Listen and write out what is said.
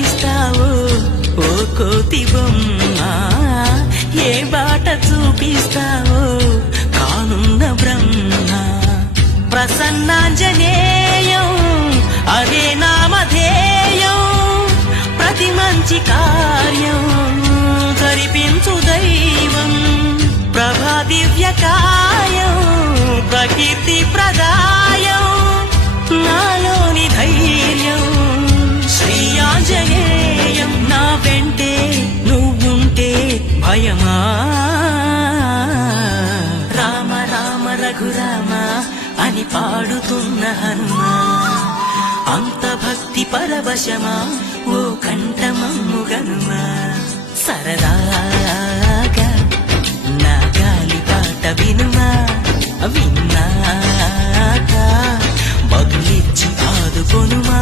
ఇస్తావో ఓ కోతి బొమ్మ, ఏ బాట చూపిస్తావో కానున్న బ్రహ్మ. ప్రసన్నాంజనేయం అదే నామధేయం, ప్రతి మంచి కార్యం జరిపించు దైవం. ప్రభా దివ్యకాయం ప్రకీర్తి ప్రదాయం, నాలోని ధైర్యం శ్రీ ఆంజనేయం. నా వెంటే నువ్వుంటే భయమా? రామ రామ రఘురామ అని పాడుతున్న హనుమా, అంత భక్తి పరవశమా ఓ కంఠమమ్ము గనుమా. సరదాగా నా గాలి పాట వినుమా, విన్నాక బదులిచ్చి ఆదుకొనుమా.